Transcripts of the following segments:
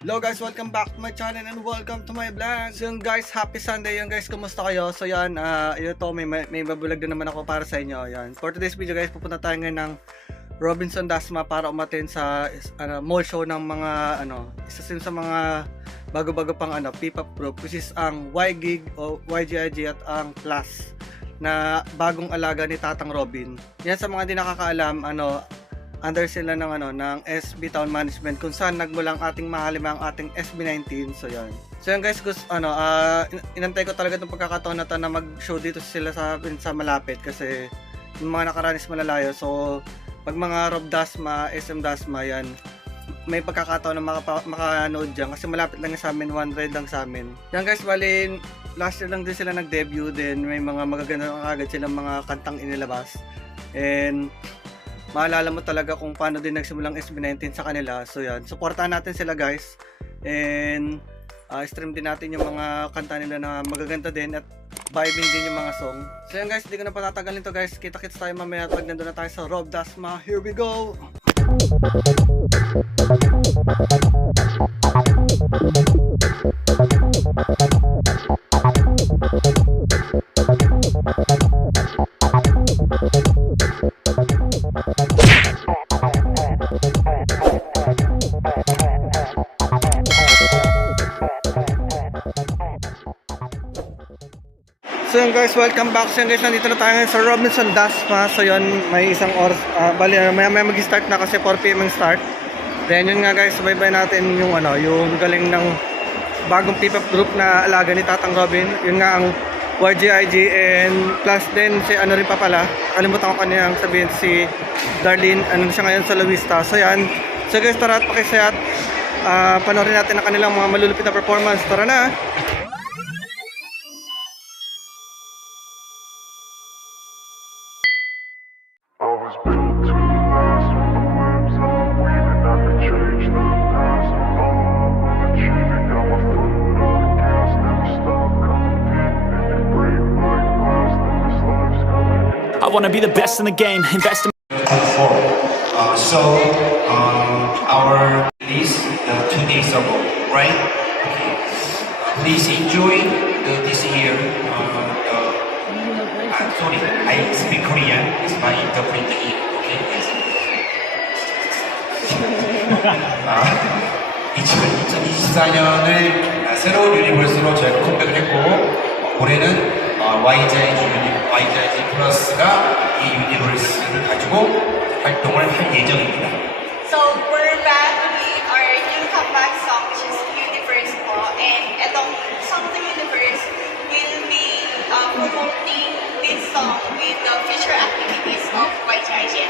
Hello guys, welcome back to my channel and welcome to my vlog. So yun guys, happy Sunday. Yun guys, kumusta kayo? So yan, ito may babulag din naman ako para sa inyo. Yan. For today's video guys, pupunta tayo ngayon ng Robinson Dasma para umattend sa mall show ng mga isa sa mga bago-bago pang P-pop group, which is ang Y-Gig o YGIG at ang Plus na bagong alaga ni Tatang Robin. Yan, sa mga hindi nakakaalam, under sila ng SB Town Management kung saan nagmulang ating mahalimang ating SB19. So yan guys, inantay ko talaga itong pagkakataon na to na mag-show dito sila sa malapit kasi yung mga nakaranis malalayo. So pag mga Rob Dasma, SM Dasma, yan may pagkakataon na makanood dyan kasi malapit lang sa amin, 100 lang sa amin. Yan guys, bali last year lang din sila nag-debut, din may mga magaganda agad silang mga kantang inilabas, and maalala mo talaga kung paano din nagsimulang SB19 sa kanila. So yan, supportahan natin sila guys, and stream din natin yung mga kanta nila na magaganda din at vibing din yung mga song. So yan guys, hindi ko na patatagalin to guys, kita-kits tayo mamaya pag nandun na tayo sa Rob Dasma. Here we go! So yun guys, welcome back. So yun guys, nandito na tayo ngayon sa Robinson Dasma. So yun, may isang oras, bali maya mag-start na kasi 4 PM ang start. Then yun nga guys, subaybay natin yung yung galing ng bagong P-pop group na alaga ni Tatang Robin. Yun nga ang YGIG, and plus din si rin pa pala, kalimutan ko kaniyang sabihin, si Darlene, siya ngayon sa La Vista. So yan, so guys, tara at pakisayat, panoorin natin ang kanilang mga malulupit na performance. Tara na! I wanna be the best in the game, invest in our release 2 days ago, right? Okay. Please enjoy this year. Sorry, I speak Korean. It's my interpreter here. Okay. 2024년을 새로운 유니버스로 저희가 컴백을 했고, 올해는 YGIG 플러스가 이 유니버스를 가지고 활동을 할 예정입니다. So we're back with our new comeback song, which is Universe po. And itong song of the Universe will be promoting this song with the future activities of YGIG.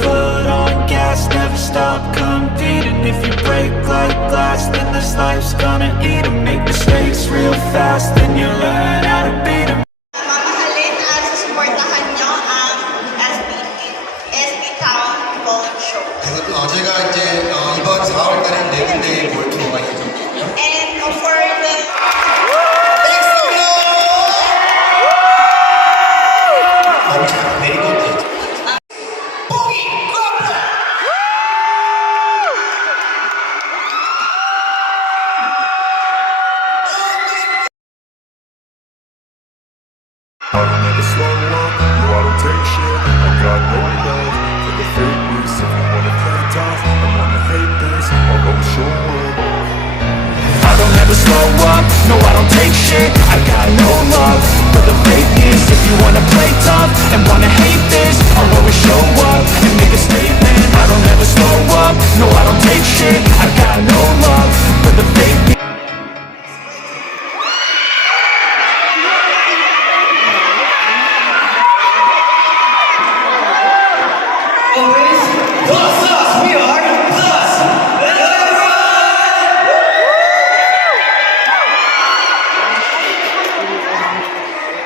Foot on gas, never stop competing. If you break like glass, then this life's gonna eat 'em. Make mistakes real fast, then you learn how to beat 'em. Mamahalin at susuportahan nyo ang SB Town Ball Show. 제가 이제 이번 4월달에 4군데의 볼 투어가 예정되고요. And for the 너무 잘 내리건데. I don't ever slow up, no I don't take shit. I got no love for the fakeness. If you wanna play tough and wanna hate this, I'll go show up. I don't ever slow up, no I don't take shit. I got no love for the fakeness. If you wanna play tough and wanna hate this, I'll always show up and make a statement. I don't ever slow up, no I don't take shit. I got no love for the fakeness.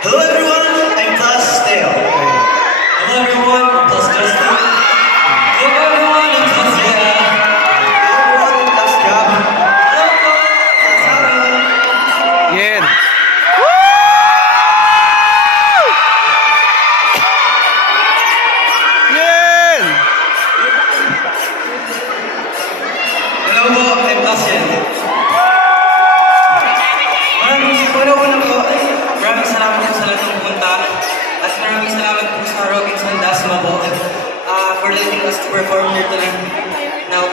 Hello everyone, I'm Plus Dale. Hello everyone, I'm Plus Justin. Hello everyone, I'm Plus Yeah. Hello everyone, I'm Plus Gab. yan. Una po, maraming salamat po sa lahat ng pumunta. At maraming salamat po sa Robinson Dasma po for letting us to perform here tonight. Now,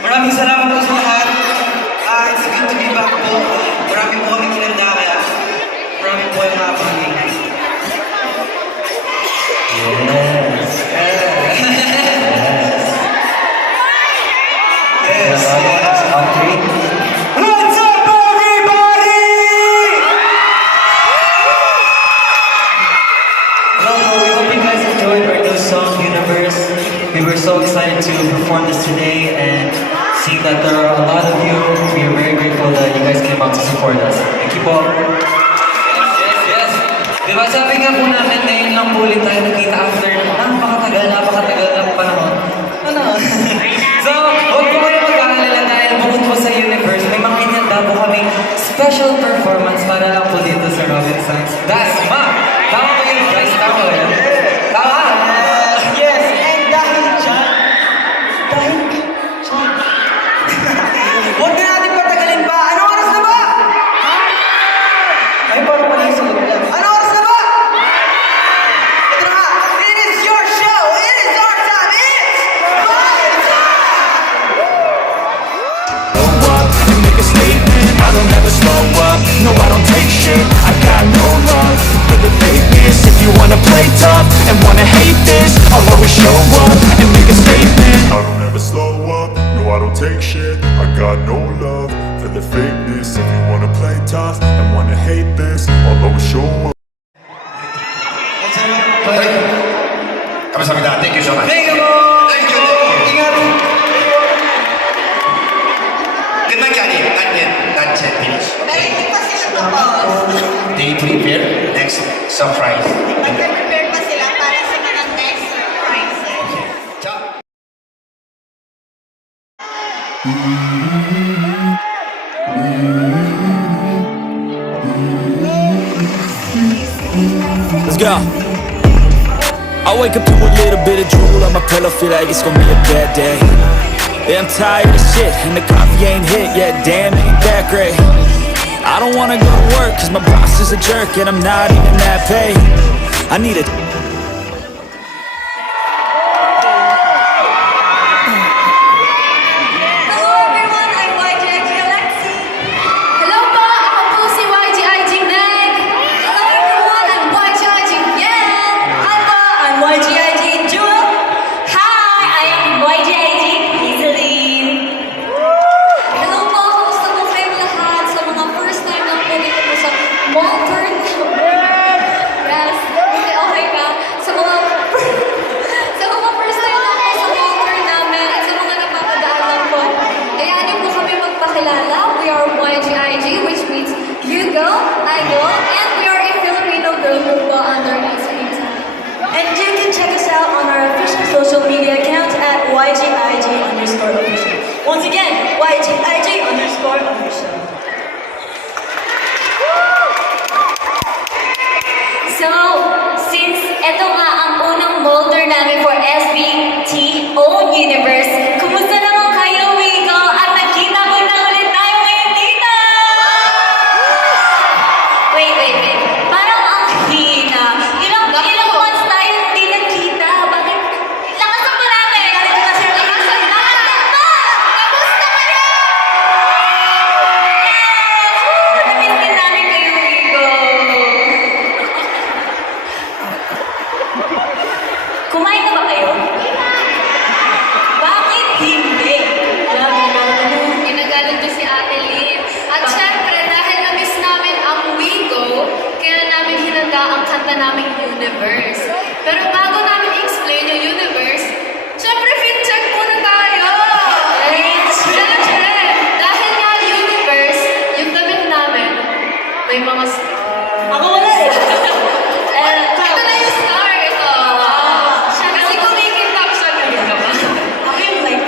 maraming salamat po sa lahat. It's good to be back po. Marami po kami kinanda kaya marami po yung mga pangingay. Yes. Yes. Yes. Okay. What's up, everybody? Well, we hope you guys enjoyed our new song, Universe. We were so excited to perform this today and see that there are a lot of you. We are very grateful that you guys came out to support us. Thank you po. Yes. Diba sabi nga po namin, ngayon lang po ulit tayo nakita after napakatagal ng panahon. Ano? So, huwag po kayo mag-aalala dahil bukod po sa Universe, may mga inanda po kaming special performance para lang po dito sa Robinsons Dasma. Tama ba yun, guys? Tama ba yun? Tama? Yes, and dahil dyan, huwag na natin patagalin pa. Anong oras na ba? Ay, parang pala yung sagot lang. Anong oras na ba? Ito na nga. It is your show. It is our time. It's Vibes Time! Slow up and make a statement. I don't ever slow up. No, I don't take shit. I got no love for the fakeness. If you wanna play tough and wanna hate this, I'll always show up and make a statement. I don't ever slow up, no I don't take shit. I got no love for the fakeness. If you wanna play tough and wanna hate this, I'll always show up. 감사합니다. Thank you so much. Thank you po! Thank you. Ingat! 끝난 게 아니에요. Not yet finished. Pero hindi pa sila tapos. They prepare next surprise. Magpe-prepare pa sila para sa mga next surprises. 자. Let's go. I wake up to a little bit of drool on my pillow, feel like it's gonna be a bad day. Yeah, I'm tired of shit, and the coffee ain't hit yet, damn, ain't that great. I don't wanna go to work, cause my boss is a jerk, and I'm not even that paid. I need a Hello everyone, I'm YGIG Alexi. Hello po! Ako po si YGIG Neg! Hello everyone, I'm YGIG Yen. Hi po, I'm YGIG Jewel. Hi, I am YGIG Hazeline. Hello po! Kamusta po kayong lahat sa mga first time lang po dito po sa Malvern? Yes, okay ka? Sa mga first time lang po sa Malvern namin at sa mga napapadaan lang po. Kaya niyo po kami magpakilala. We are YGIG, which means you go, I go, and we are a Filipino girl group po under SBT. And you can check us out on our official social media accounts at YGIG_official. Once again, YGIG_official. So, since ito nga ang unang Molter namin for SBT Own Universe, kumusta naman kayo, Wigo? At nagkita ko na ulit tayo ngayon dito! Wait. Parang ang hina. Ilang months tayo hindi nagkita. Bakit? Lakasan mo natin! Lakasan mo! Kamusta kayo? Yes! Woo! Namiss din namin kayo, Wigo. Kumain na ba kayo? Bakit hindi? Ginagalit ko si Ate Lynn. At syempre, dahil na-miss namin ang Wigo, kaya namin hinanda ang kanta naming Universe. Pero bago namin i-explain yung Universe, syempre, fit check muna tayo! Syempre, dahil nga Universe, yung damit namin, may mga star. Ako wala eh. Ito na yung star, ito. Kasi kumikintap siya, ganun ka ba? Ako yung like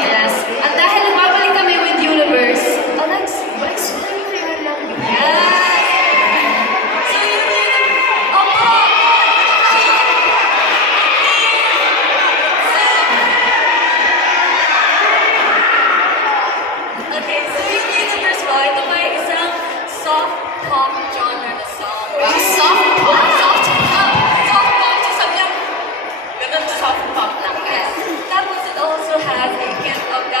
Yes. At dahil nagbabalik kami with Universe, Alex, explain mo lang. So yun. Opo.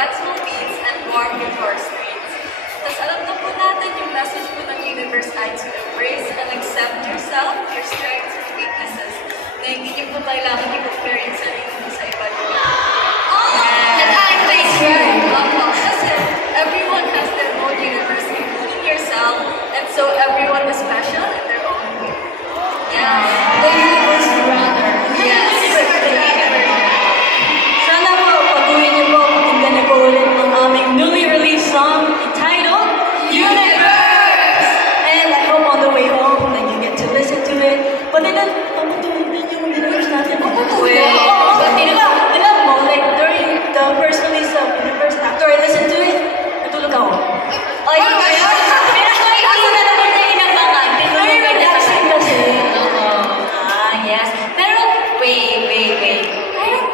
dancehall beats and warm guitar strings. Tapos alam na po natin yung message po ng universe ay to embrace and accept yourself, your strengths and weaknesses. Na hindi niyo po kailangan i-compare yung sarili mo sa iba niyo. And I think right. Kasi everyone has their own universe, including yourself, and so everyone is special in their own way. Yeah. The universe brother. Yes. The universe. Sana po, patuloy niyo po pakinggan niyo po ulit ang aming newly released song entitled Universe! And I hope on the way home that you get to listen to it. But then, papatuloy din yung universe natin. Papatuloy. Alam mo, like during the first release of Universe, after I listened to it, natulog ako. Ay, kasi na naman na inabangan. Very relaxing kasi. Yes. Pero, wait. Parang,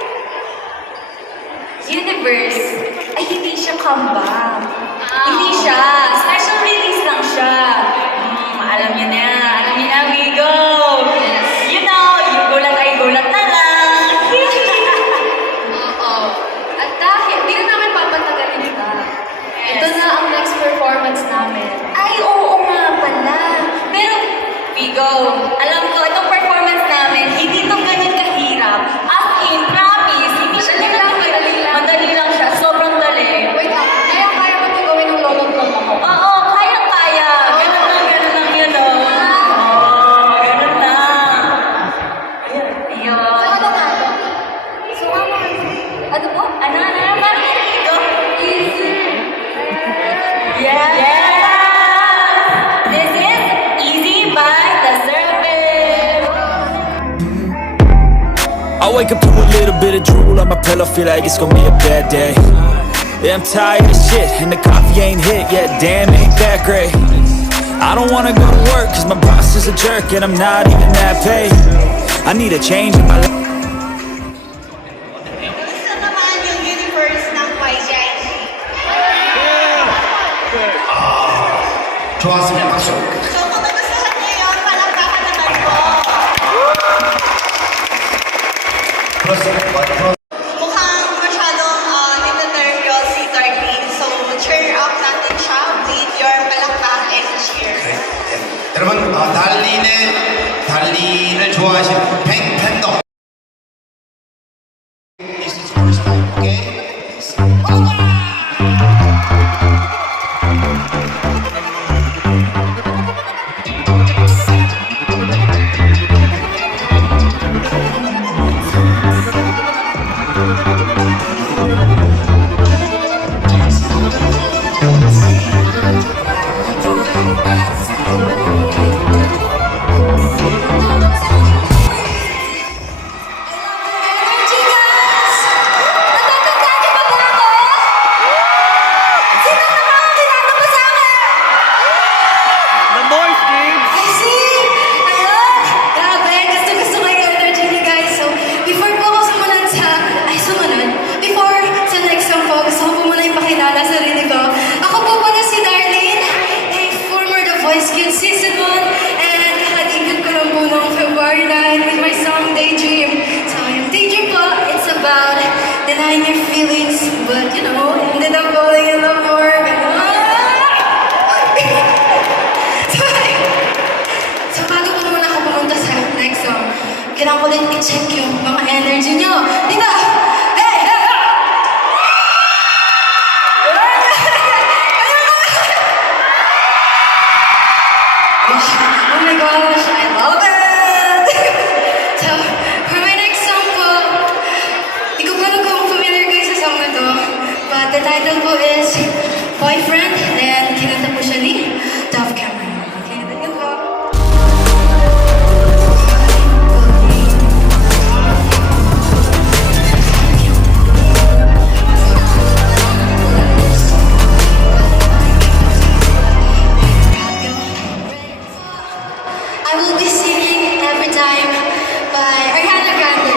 Universe, ay hindi siya comeback. Hindi siya. Special release lang siya. Alam niyo na, we go. You know, yung gulat ay gulat na lang. Oo. At dahil, hindi na namin papatagalin pa. Ito na ang next performance namin. Ay, oo nga pala. Pero, Vigo, alam ko, itong performance namin, hindi to ganun kahirap. As in, promise, hindi siya madali lang siya. Sobrang dali. Wait, kaya mo ito gawin ng lolong-lolong ako. Oo, kaya. Ganun lang yun, oh. Ganun lang. Ayun. Ano nga ito? So, Ano po? Ano? Parang ito? Easy. Yes! This is Easy by The Surface. I wake up to a little bit of drool on my pillow, feel like it's gonna be a bad day. Yeah, I'm tired of shit, and the coffee ain't hit yet, damn, ain't that great. I don't wanna go to work, cause my boss is a jerk, and I'm not even that paid. I need a change in my life. Gusto naman yung universe ng YGIG. 좋았으면 박수. So kung nagustuhan niyo yun, palakpakan naman po. Mukhang masyadong ninanervyos si Darlene. So cheer up natin siya with your palakpak and cheer. 여러분, 달린을 좋아하시는 팬더. This is first time, okay? Energy, guys! Natatandaan niyo pa ba ako? Sino na mga kinanta pa sa akin? The Boys Kids! I see! Ayun! Grabe! Gusto ko yung energy niyo, guys. So, before po ako sumunod before sa next song po, gusto ko po muna ipakilala sarili ko. Ako po pala si Darlene, a former The Voice Kids Season 1, and kakadibit ko lang po noong February 9 with my song Daydream. So, yung Daydream po, it's about denying your feelings, but you know, ended up falling in love more. So, bago po muna ako pumunta sa next song, kailangan ko din i-check yung mga energy nyo. Dito! Hey! Hey! Oh my gosh, I love it! So, for my next song po, di ko pa kung familiar kayo sa song na to, but the title po is Boyfriend, and kinanta po siya ni Dove Cameron. Okay, tingnan po. I will be singing Every Time by Ariana Grande.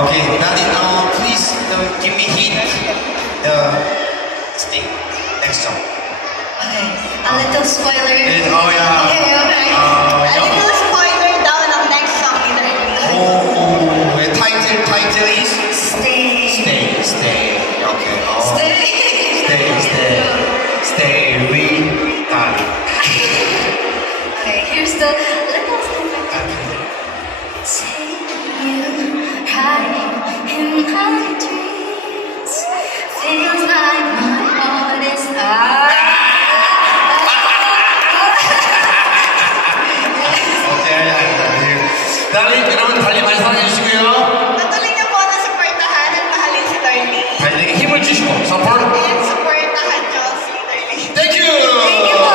Okay, Nadi, please give me hint. Sting. Next song. Okay, a little spoiler. Oh yeah. Okay. A little spoiler daw ng next song ni Darlene. Oh, title is Stay. Stay. Okay. Oh. Stay. with Nadi. Okay, here's the little snippet. Take you hiding in my dreams. Feels like my heart is Okay, Darling, 여러분 달리 많이 사랑해주시고요. Patuloy niyo po na supportahan at mahalin si Darlene. 달리에게 힘을 주시고 support. And supportahan niyo si Darlene. Thank you. Thank you po.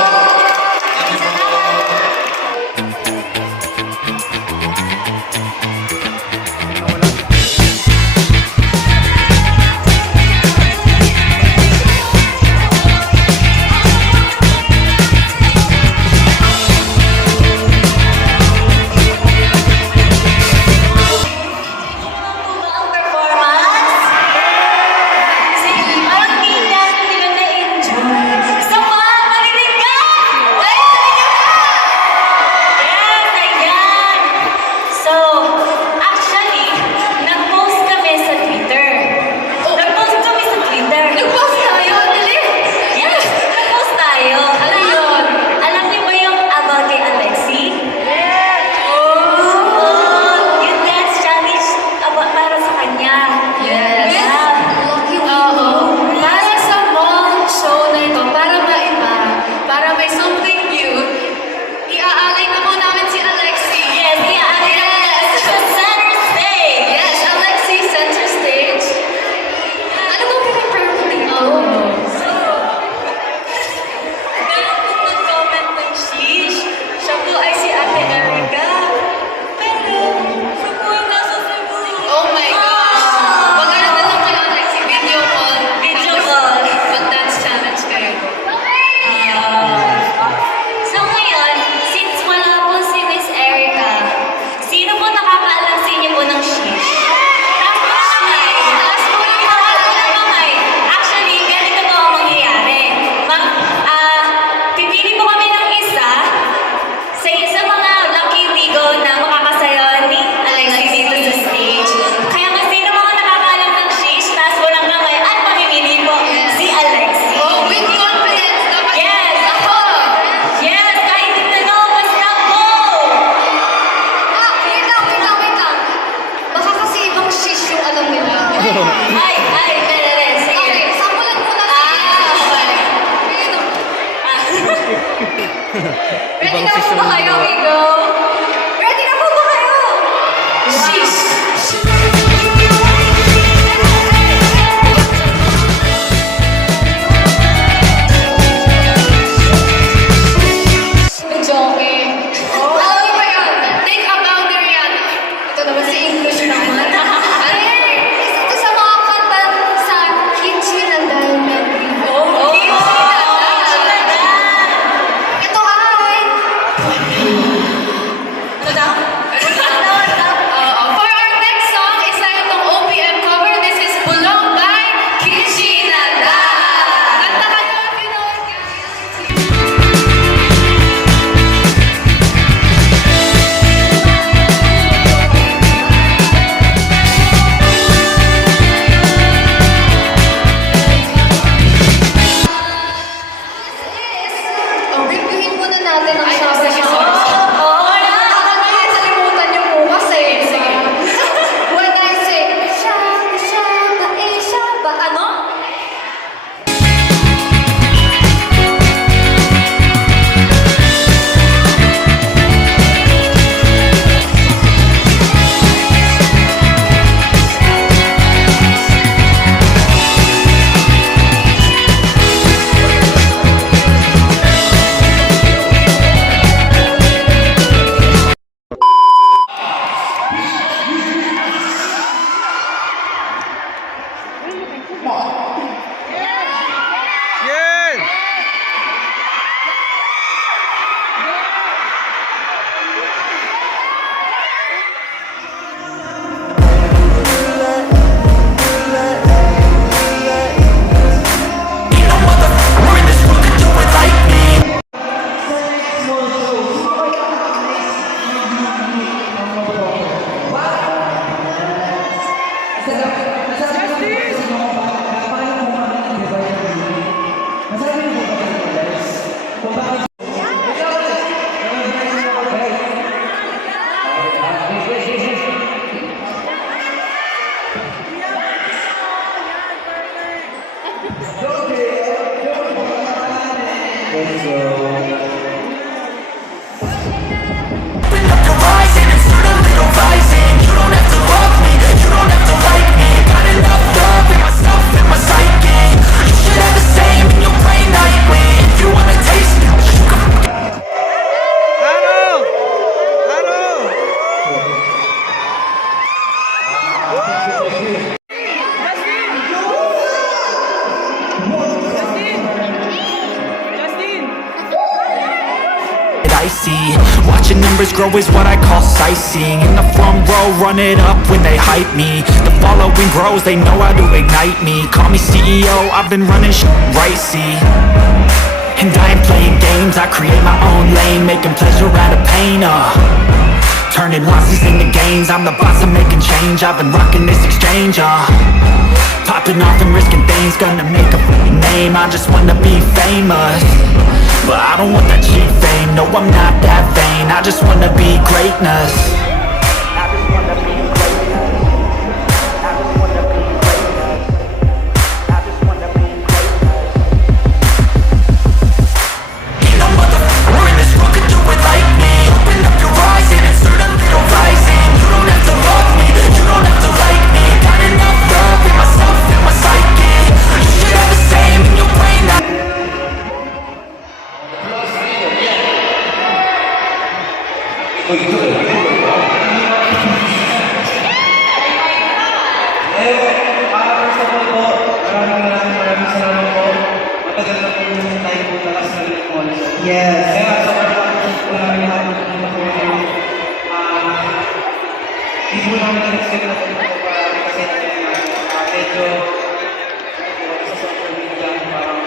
Ang performance? Sige, parang di ba na-enjoy? Gusto mo, makinig ka! Ay, yes, ayan! So, actually, nag-post kami sa Twitter. Nag-post tayo, dali! Yes, nag-post tayo. Ano yun? Alam niyo ba yung about kay Alexi? Yung dance challenge para sa kanya. Yes. Yeah. Lucky Oo. Para sa mall show na ito, para maiba, para may something new, iaalay na po namin si Alexi. Yes, Yes. sa center stage. Yes, Alexi, center stage. Ano ba pinag-perfectly? So, ganun po nag-comment ng sheesh. Siya po ay si Ate Erica. Pero, siya po ay nasa Cebu. Oh my gosh! Maganda na lang kayo, Alexi. Video call. Video Tapos, call. mag-dance challenge kayo. So ngayon, since wala po si Miss Erica, sino po nakakaalam sa inyo po ng sheesh? Taas po na kamay. Taas po na kamay. Actually, ganito po ang mangyayari. Pipili po kami ng isa sa mga lucky wigo na makakasayaw ni Alexi dito sa stage. Kaya kung sino mga nakakaalam ng sheesh, taas po ng kamay at mamimili po si Alexi. Oh, with confidence. Dapat Yes! ako. Yes! Kahit hindi na basta go! Wait lang. Baka kasi ibang shish yung alam nila. Ay, dali, sige. Okay, sampulan mo na. Okay. Ready na po ba kayo, Wigo? Ready na po ba kayo? Shish! Medyo okay. Ano ba yan? Take a boundary yan. Ito naman si English naman. Ito sa mga kanta sa Kimchi na Diamond. Kimchi na Diamond. Ito ay... Ano daw? For our dicey. Watching numbers grow is what I call sightseeing. In the front row, run it up when they hype me. The following grows, they know how to ignite me. Call me CEO, I've been running shit right, see. And I ain't playing games, I create my own lane, making pleasure out of pain, turning losses into gains, I'm the boss, I'm making change. I've been rocking this exchange, popping off and risking things, gonna make a f***ing name. I just wanna be famous, but I don't want that cheap fame. No, I'm not that vain, I just wanna be greatness. I just wanna be greatness. I just wanna be greatness. I just wanna be greatness. Ain't no motherfucker in this world could do it like me. Open up your eyes and insert a little rising. You don't have to love me, you don't have to like me. Got enough love in myself, in my psyche. You should have the same in your brain. First of all po, maraming salamat po. Matagal na po yung tayo po takas sa Limon. Yes. Kaya sobrang maraming nakapagpunta po ngayon. Hindi po namin na-expect na po kasi medyo sa social media parang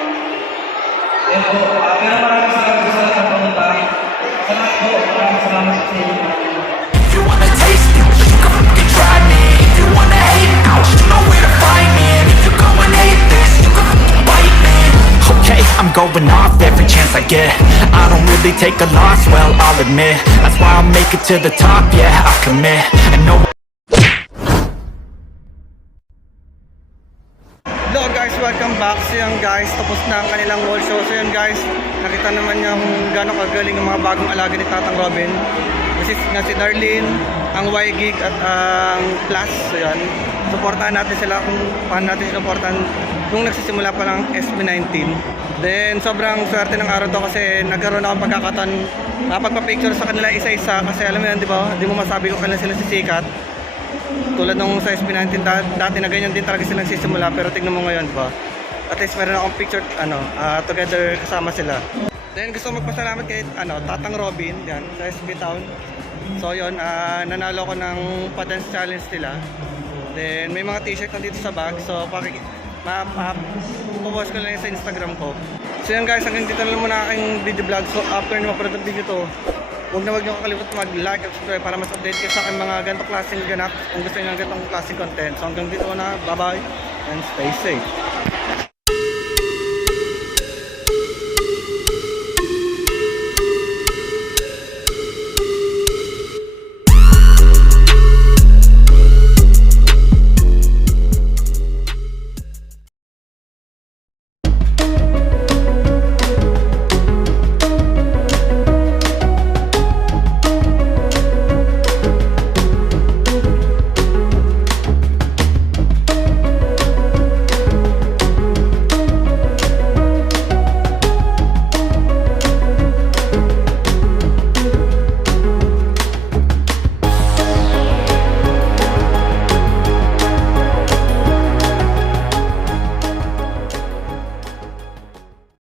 yun po. Pero maraming salamat po sa lahat ng pumunta. Sa lahat po, maraming salamat sa inyo. If you wanna taste it, you can fucking try me. If you wanna hate, you know where to find me. And if you go and hate this, you can fucking bite me. Okay, I'm going off every chance I get. I don't really take a loss, well, I'll admit. That's why I'll make it to the top, yeah, I'll commit. And no. Hello guys, welcome back. So yan guys, tapos na ang kanilang wall show. So yan guys, nakita naman niya kung gano'ng kagaling ang mga bagong alaga ni Tatang Robin. Kasi nga si Darlene, ang Y-Gig at ang Plus. So yan, supportahan natin sila kung paano natin supportahan nung nagsisimula pa lang SB19. Then sobrang swerte ng araw to kasi nagkaroon akong pagkakataon makapagpa-picture sa kanila isa-isa. Kasi alam mo yan, di ba? Di mo masabi kung kailan sila sisikat. Tulad nung sa SB19 dati na ganyan din talaga sila nagsisimula, pero tignan mo ngayon, diba? At least meron akong picture together kasama sila. Then gusto magpasalamat kay Tatang Robin yan sa SB Town. So yun, nanalo ko ng Padance Challenge nila. Then may mga t-shirt na dito sa bag. So popost ko lang yun sa Instagram ko. So yan guys, hanggang dito na lang muna aking video vlog. So after nyo mapanood ang video to, huwag nyo kakalimutan mag-like at subscribe para mas update kayo sa aking mga ganitong klaseng ganap kung gusto nyo ng ganitong klaseng content. So hanggang dito na, bye bye and stay safe.